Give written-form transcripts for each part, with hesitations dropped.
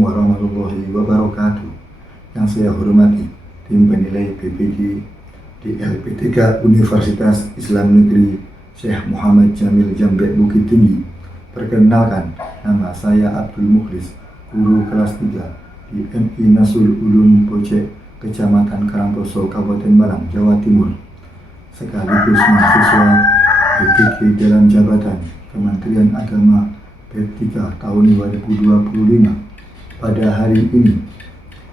warahmatullahi wabarakatuh. Yang saya hormati tim penilai BPG di LPTK Universitas Islam Negeri Syekh Muhammad Jamil Jambek Bukit Tinggi. Perkenalkan, nama saya Abdul Mukhlis, guru kelas 3 di MI Nasul Ulum Pocek, Kecamatan Karangposo, Kabupaten Malang, Jawa Timur. Sekaligus mahasiswa BPG dalam jabatan Kementerian Agama P3 tahun 2025. Pada hari ini,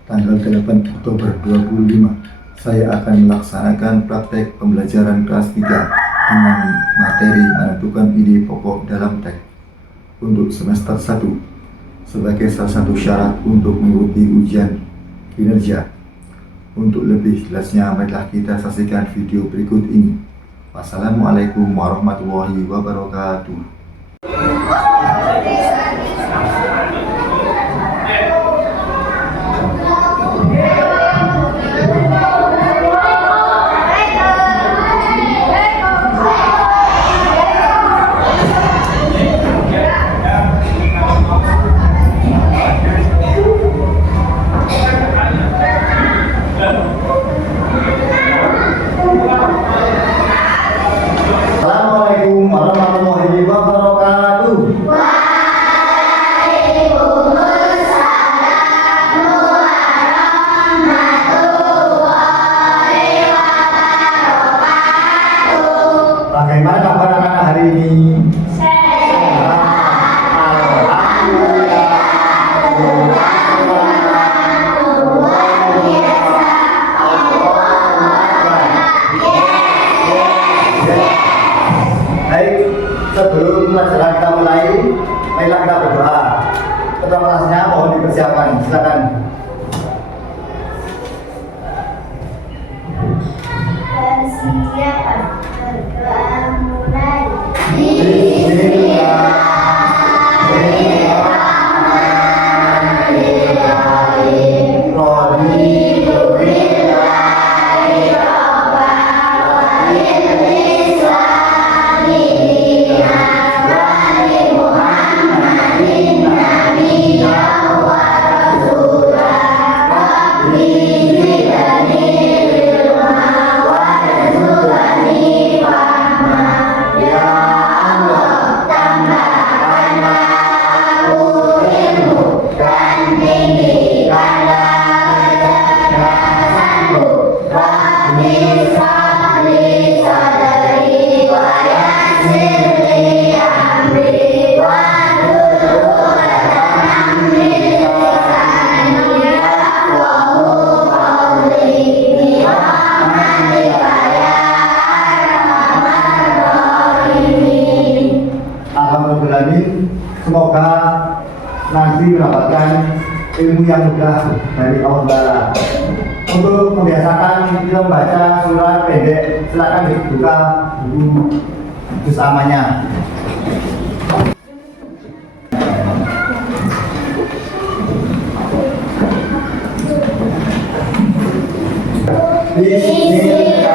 tanggal 8 Oktober 2025, saya akan melaksanakan praktek pembelajaran kelas 3 dengan materi menentukan ide pokok dalam teks untuk semester 1 sebagai salah satu syarat untuk mengikuti ujian kinerja. Untuk lebih jelasnya, marilah kita saksikan video berikut ini. Wassalamualaikum warahmatullahi wabarakatuh. Assalamualaikum warahmatullahi wabarakatuh. Bagaimana kabar anak-anak hari ini? Baik, sebelum pelajaran kita mulai, marilah kita berdoa. Ketua kelasnya mohon dipersiapkan, silakan. Persiapan berdoa mulai. Semoga nanti mendapatkan ilmu yang mudah dari Allah Ta'ala. Untuk membiasakan kita membaca surat pendek, silakan dibuka buku juz amanya. Bismillahirrahmanirrahim.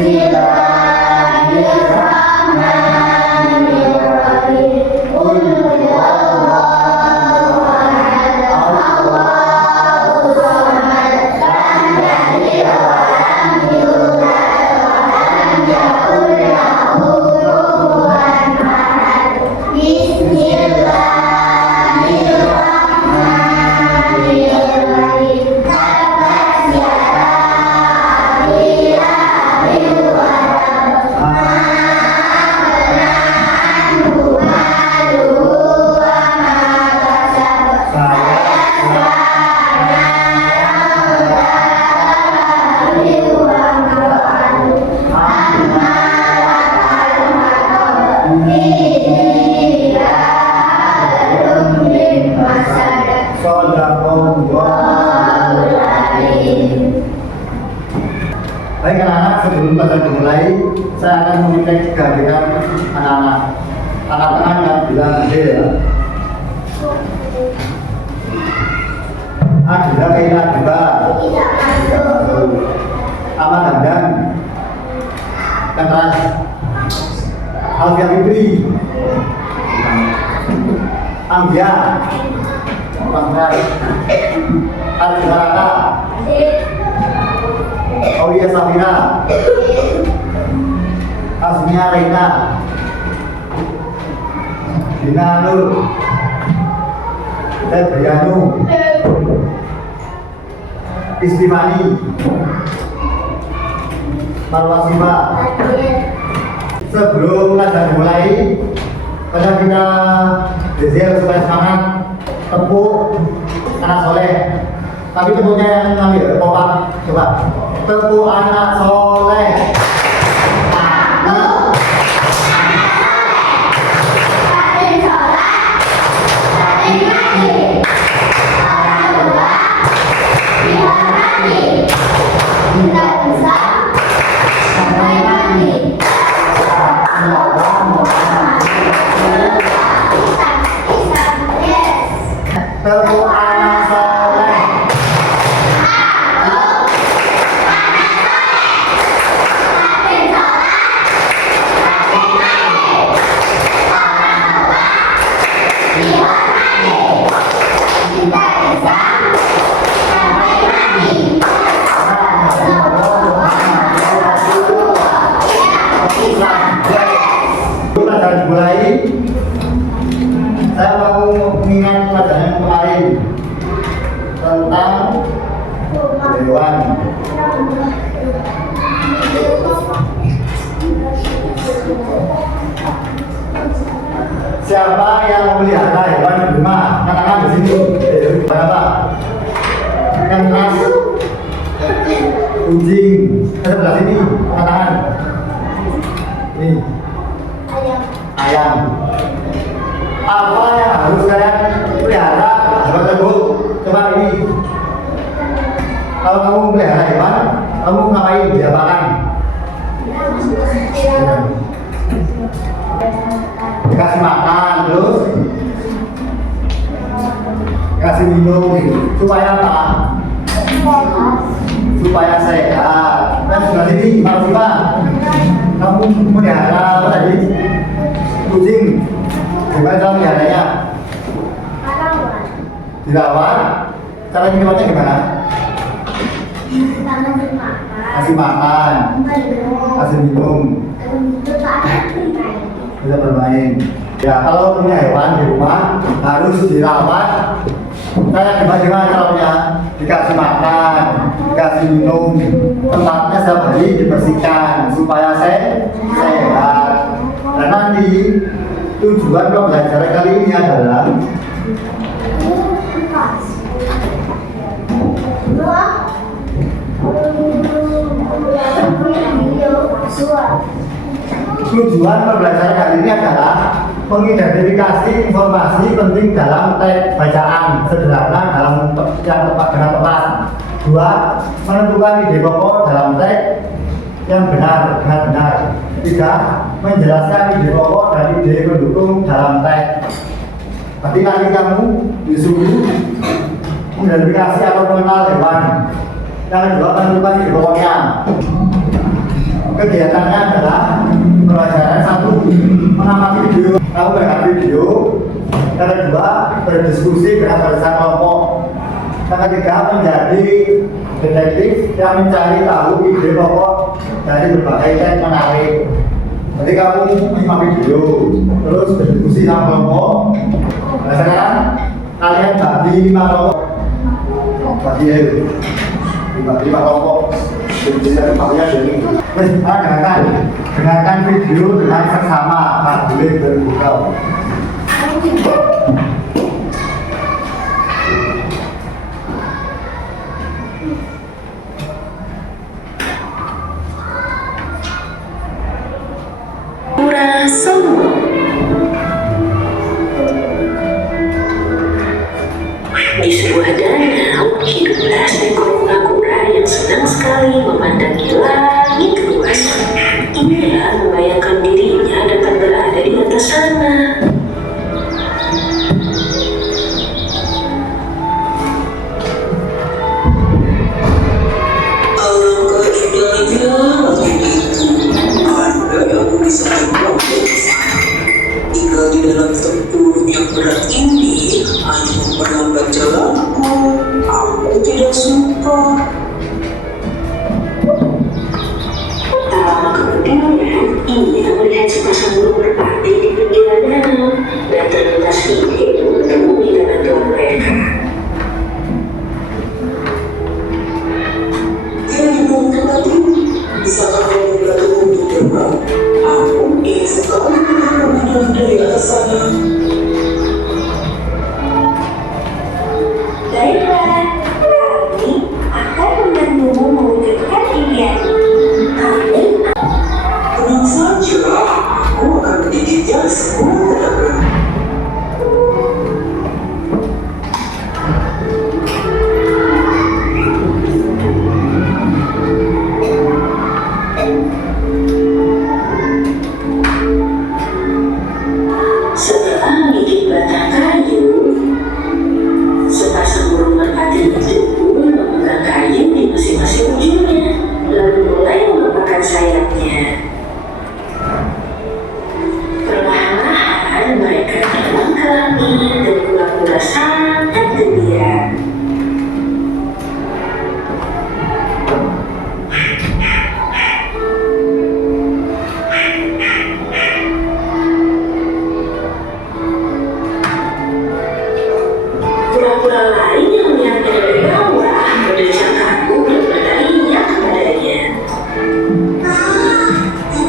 Bismillahirrahmanirrahim. Qul huwallahu ahad. Allahu samad. Lam yalid wa lam yulad wa lam yakul lahu kufuwan ahad. Bismillahirrahmanirrahim. Tabbat yada abi lahabin wa tab. Ma aghna anhu maluhu wa ma kasab. Sayasla naran wa imra'atuhu hammalatal hatab. Fihi naharun min masad. Shadaqallahul adzim. Baik anak-anak, sebelum pelajaran dimulai, saya akan meminta kehadiran anak-anak. Anak-anak yang bilang hadir ya. Adila Kaila Adila. Tidak masuk. Ahmad Hamdan. Keras. Alfia Fitri. Ambia. Pangkai. Al-Zaraka. Aulia Safira. Asmia Reina. Dina Nur. Febrianu. Istimani. Marwah Siva. Sebelum pelajaran dimulai, pada kita belajar supaya semangat, tepuk anak soleh. Tapi tepuknya yang ngambil kompak, coba. Tepuk anak soleh. Tepuk anak soleh. Pelajaran dimulai. Saya mau mengingat pelajaran yang kemarin tentang hewan. Siapa yang memelihara hewan di rumah? Katakan di sini. Berapa? Yang keras. Kucing. Ada sebelah sini. Katakan. Ini. Ayam. Apa yang harus kalian pelihara hewan tersebut? Coba ini. Kalau kamu pelihara hewan, kamu ngapain? Diapakan? Dikasih makan, terus kasih minum. Supaya apa? Supaya sehat. Dan sebelah sini, Mas Siva, kamu pelihara apa tadi? Kucing. Gimana cara melihatnya? Dirawat. Cara merawatnya gimana? Kasih makan, kasih minum, bisa bermain. Ya, kalau punya hewan di rumah harus dirawat. Kayak gimana caranya? Dikasih makan, dikasih minum, tempatnya setiap hari dibersihkan supaya sehat. Dan nanti tujuan pembelajaran kali ini adalah mengidentifikasi informasi penting dalam teks bacaan sederhana dalam yang tepat dengan tepat. 2. Menentukan ide pokok dalam teks yang benar dengan benar. 3. Menjelaskan ide pokok dan ide pendukung dalam teks. Berarti nanti kamu disuruh mengidentifikasi atau mengenal hewan. Yang kedua, menentukan ide pokoknya. kegiatannya adalah pelajaran satu, mengamati video, tahu dengan video. Yang kedua, berdiskusi dengan barisan kelompok. Yang ketiga, menjadi detektif yang mencari tahu ide pokok dari berbagai teks menarik. Jadi kamu menyimak video, terus berdiskusi sama kelompok. Nah sekarang kalian bagi 5 kelompok. Bagi lima kelompok. Jadi pakai dari. Dengarkan video dengan seksama, tak boleh bergurau. Di sebuah danau hiduplah seekor kura-kura yang senang sekali memandangi langit luas. Ia membayangkan dirinya dapat berada di atas sana. Alangkah indahnya langit itu, andai aku bisa terbang dari sana. Tinggal di dalam tempurung yang berat ini hanya memperlambat jalanku. Aku tidak suka. Tak lama kemudian, ia melihat sepasang burung merpati di pinggiran danau dan terlintas ide untuk menemui bantuan mereka. Hei burung merpati, bisakah kamu membantuku untuk terbang? Aku ingin sekali melihat pemandangan dari atas sana. Baiklah, kami akan membantumu mewujudkan impianmu. Kami Tenang saja, aku akan mendidikannya semua tenaga. Setelah menggigit batang kayu, sepasang burung merpati itu pun memegang kayu di masing-masing ujungnya, lalu mulai mengepakkan sayapnya. Perlahan-lahan mereka terbang ke langit dan kura-kura sangat gembira. Kura-kura lain yang melihatnya dari bawah berdesak kagum dan berteriak kepadanya.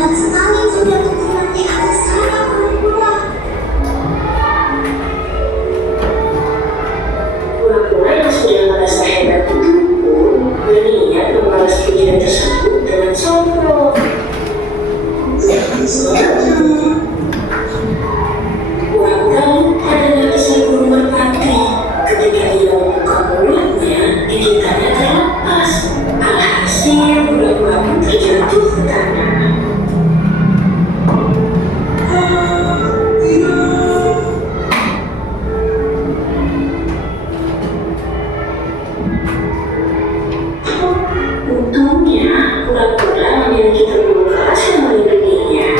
hebat sekali sudah berjalan di atas sana, kura-kura. Kura-kura yang sudah merasa hebat itu pun berniat membalas pujian tersebut dengan sombong. Tenang saja. Kura-kura lupa dengan pesan burung merpati. Ketika ia membuka mulutnya, gigitannya terlepas. Alhasil kura-kura pun terjatuh ke tanah. Untungnya, kura-kura memiliki terburu keras yang melindunginya.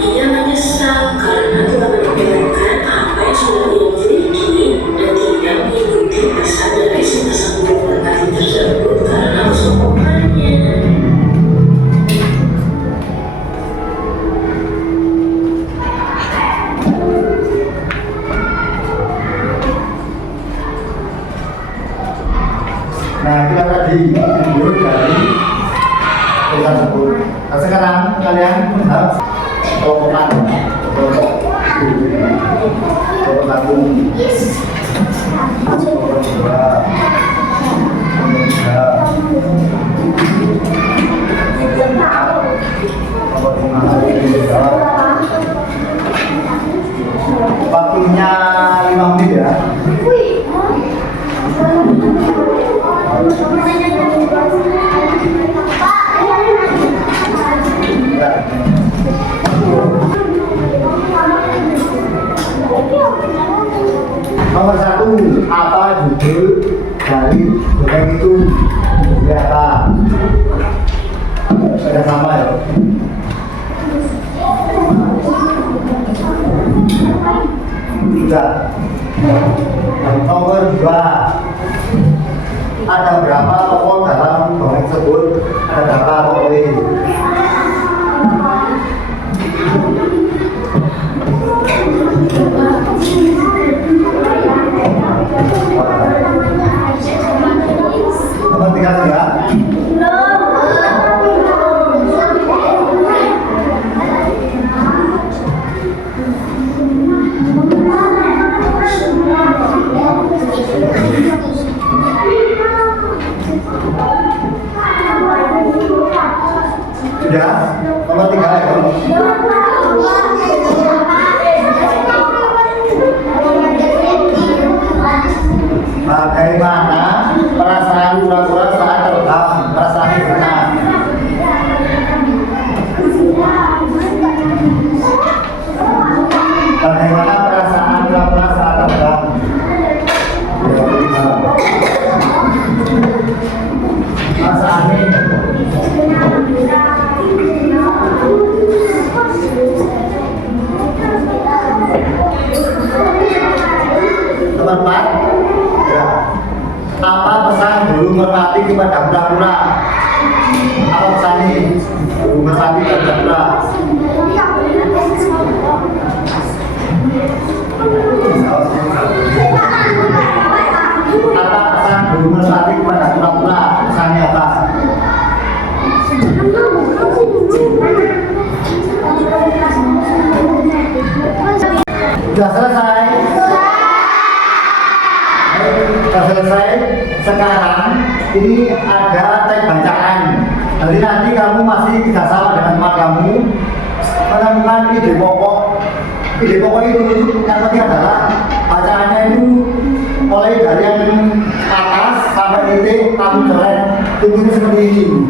Ia menyesal karena telah meninggalkan apa yang sudah ia miliki dan tidak mengikuti pesan dari sepasang burung merpati tersebut karena kesombongannya. Nah itu tadi video dari kita sebut. Nah sekarang kalian harus kelompokan kelompok satu, kelompok dua, kelompok tiga, kelompok lima. Waktunya 5 menit ya. Nomor 1, apa judul dari dongeng itu? Lihat. sama ya. Sudah. Nomor 2. Ada berapa tokoh dalam dongeng tersebut? Ada berapa tokoh? Nomor 3 sudah. Sudah. Nomor 3 ya. Bagaimana perasaan kura-kura saat terbang? Perasaan benar. Bagaimana perasaan kura-kura saat terbang? Perasaannya. Nomor 4. Ya. Apa pesan burung merpati kepada kura-kura? Apa pesannya burung merpati kepada kura? Apa pesan burung merpati kepada kura-kura? Pesannya apa? Sudah selesai? Sudah selesai? Sekarang ini ada teks bacaan. Jadi nanti kamu masih tidak sama dengan teman kamu menemukan ide pokok. Ide pokok itu yang penting adalah bacaannya itu mulai dari yang atas sampai titik kamu jelek. Tingginya seperti ini.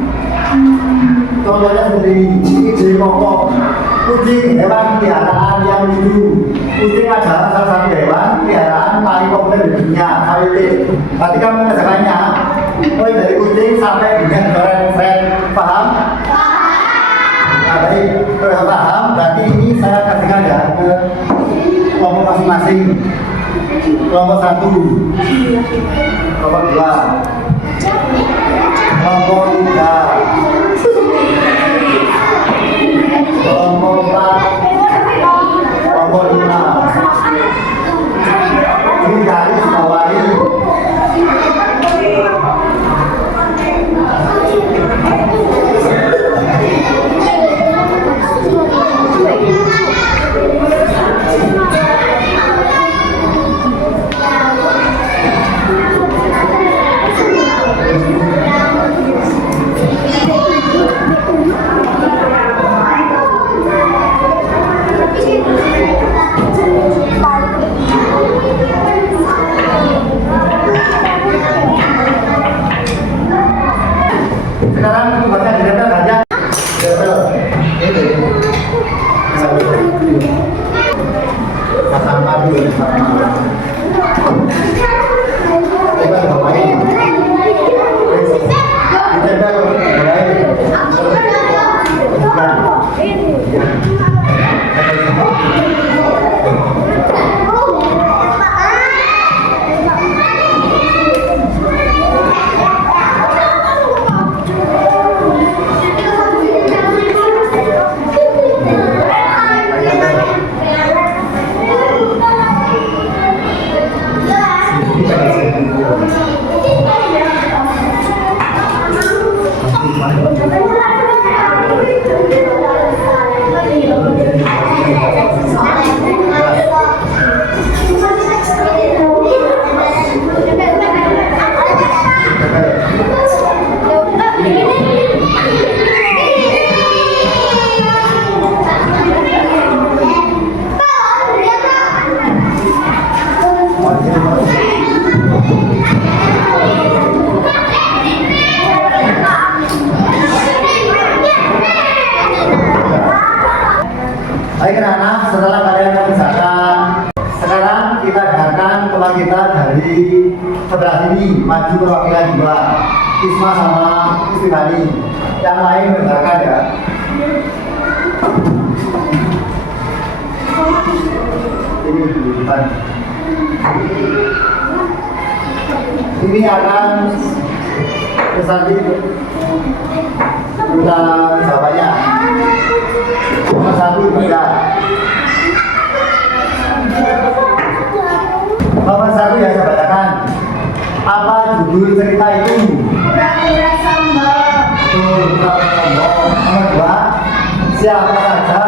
Contohnya seperti ini. Ide pokok. Kucing hewan peliharaan yang lucu. Kucing adalah salah satu hewan peliharaan paling populer di dunia. Berarti kamu mengerjakannya mulai dari kucing sampai dengan friend. Paham? Nah, baik. Kalau paham, berarti ini saya kasihkan ya ke kelompok masing-masing. Kelompok 1, kelompok 2, kelompok 3, kelompok 4, kelompok 5. Ini garis bawahi. Sekarang baca di data saja. Sama dulu sama. Coba bawain. Kita Baik anak-anak, setelah kalian mengerjakan, sekarang kita dengarkan teman kita dari sebelah sini, maju perwakilan dua, Isma sama Istimani. Yang lain mendengarkan ya. Tuhan. Ini akan nanti kita jawabannya. Nomor 1 baca. Nomor 1 yang saya bacakan. Apa judul cerita itu? Pura-pura sombong. Betul, pura-pura sombong. Nomor 2, siapa saja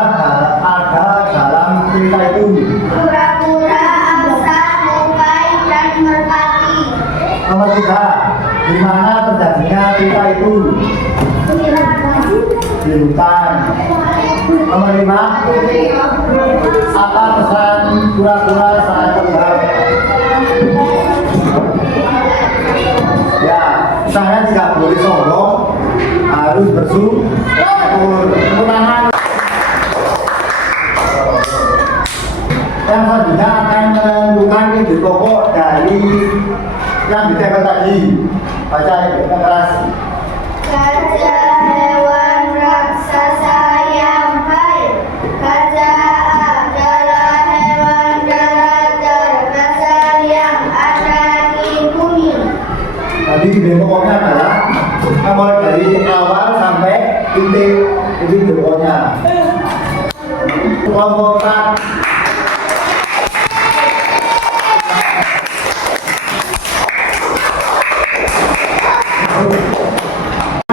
ada dalam cerita itu? Pura-pura besar, Mumbai dan Merpati. Nomor 3, di mana terjadinya cerita itu? Di hutan. Nomor 5, apa pesan pura-pura saat terbang? Ya, saya tidak boleh sombong, harus bersyukur. Tepuk tangan. Yang selanjutnya akan menentukan ide pokok dari yang ditempel tadi. Baca yang keras. Gajah hewan raksasa yang baik. Gajah adalah hewan darat terbesar yang ada di bumi. Tadi ide pokoknya adalah mulai dari awal sampai titik itu ide pokoknya. Kelompok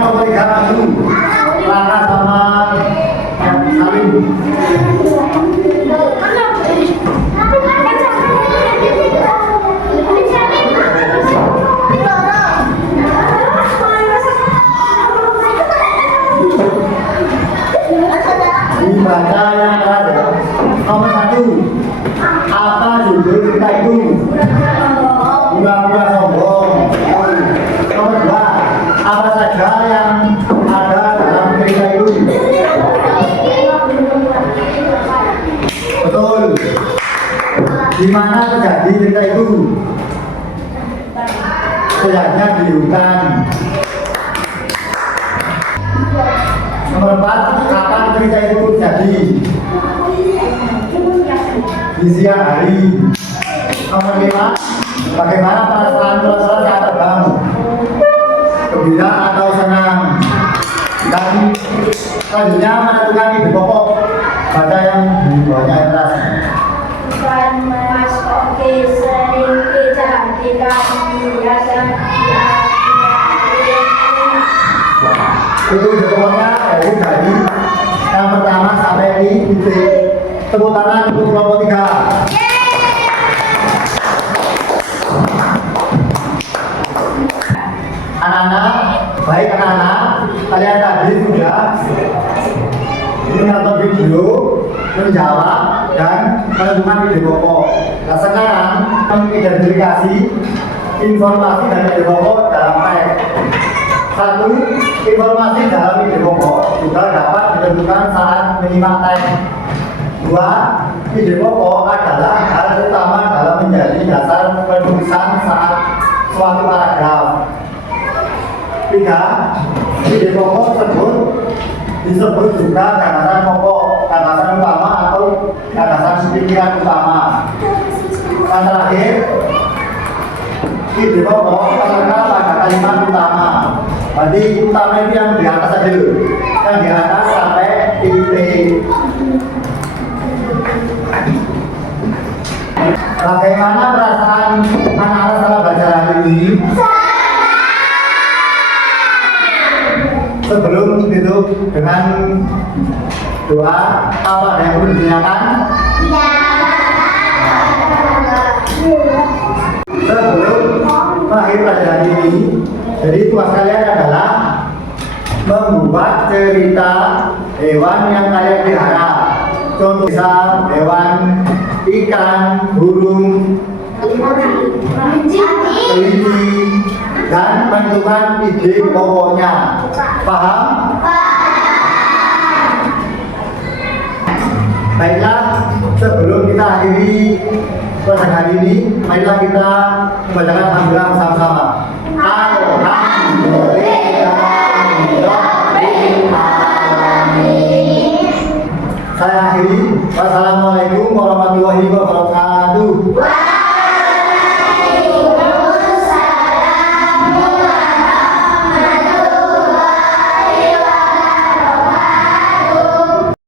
nomor 3 maju. Rana sama Salim. Dibaca yang keras ya. Nomor 1, apa judul cerita itu? Pura-pura sombong. Nomor 2, apa saja yang ada dalam cerita itu? Betul. Di mana terjadi cerita itu? Terjadinya di hutan. Nomor 4, kapan cerita itu terjadi? Di siang hari. Nomor 5, bagaimana perasaan saat terbang? Gembira atau senang? Dan selanjutnya menentukan ide pokok. Baca yang di bawahnya yang keras. Bukan Mas Oki sering dijadikan hiasan. Itu ide pokoknya yaitu dari yang pertama sampai di titik. Tepuk tangan untuk kelompok 3. Anak-anak, baik anak-anak, kalian tadi sudah menonton video, menjawab dan menentukan ide pokok. Nah sekarang mengidentifikasi informasi dan ide pokok dalam teks. 1, informasi dalam ide pokok juga dapat ditentukan saat menyimak teks. 2, ide pokok adalah hal utama dalam menjadi dasar penulisan saat suatu paragraf. 3, ide pokok tersebut disebut juga gagasan pokok, gagasan utama atau gagasan pikiran utama. Yang terakhir, ide pokok terletak pada kalimat utama. Jadi utama itu yang di atas saja dulu, yang di atas sampai titik. Bagaimana perasaan anak-anak setelah baca hari ini? Sebelum itu dengan doa, apa yang perlu ditanyakan? Sebelum mengakhiri pelajaran ini, jadi tugas kalian adalah membuat cerita hewan yang kalian pelihara. Contoh misal hewan ikan, burung, kelinci, dan menentukan ide pokoknya. Paham? Baiklah, sebelum kita akhiri pelajaran hari ini, marilah kita membacakan alhamdulillah bersama-sama. Saya akhiri. Wassalamualaikum warahmatullahi wabarakatuh. wabarakatuh.